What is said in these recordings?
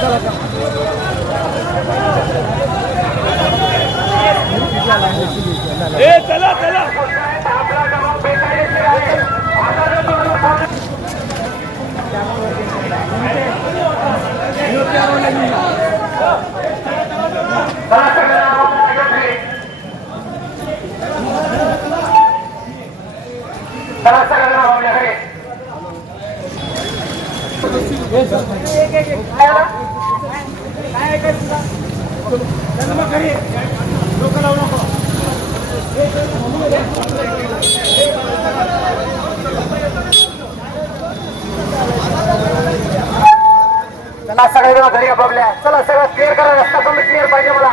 चला चला चला सगळ्यांना घरी आपापल्या चला सगळं क्लिअर करा रस्ता कमी क्लिअर पाहिजे मला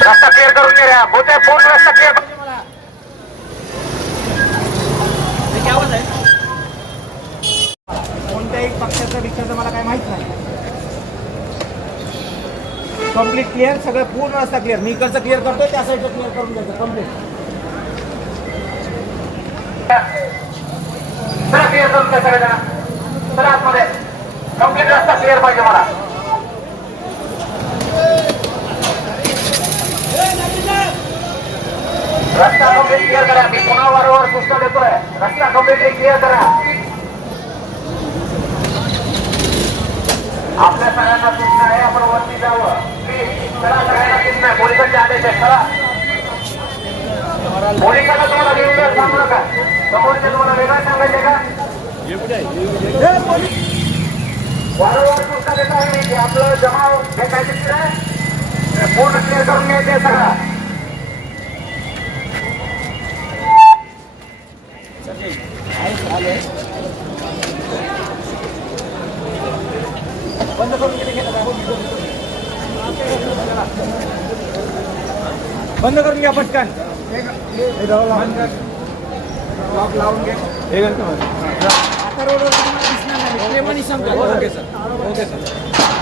रस्ता क्लिअर करून घ्या बोते पूर्ण रस्ता क्लिअर पाहिजे मला कोणत्याही पक्षाचा विचाराचं मला काय माहित नाही कम्प्लीट क्लिअर सगळं पूर्ण रस्ता क्लिअर मी इकडचं क्लिअर करतोय त्या साईडचं क्लिअर करून द्यायचं कम्प्लीट चला क्लिअर करून द्या सगळ्यांना चला आतमध्ये कम्प्लीट रस्ता क्लिअर पाहिजे मला रस्ता कम्प्लीट क्लिअर करा मी पुन्हा वारंवार सूचना देतोय रस्ता कम्प्लीटली क्लिअर करा आपल्या सगळ्यांना सूचना आहे आपण वरती जावं चला सगळ्यांना सूचना आहे पोलिसांचे आदेश आहे चला पोलिसांना तुम्हाला घेऊन सांगू नका समोरचे तुम्हाला वेगळं सांगायचे का वारंवार सूचना देत आहे मी की आपलं जमाव बेकायदेशीर आहे पूर्ण क्लिअर करून घ्यायचे सगळं बंद करून बंद करून घ्या पटकन लावून घ्या आता रोडवर दिसणार नाही ओके सर ओके सर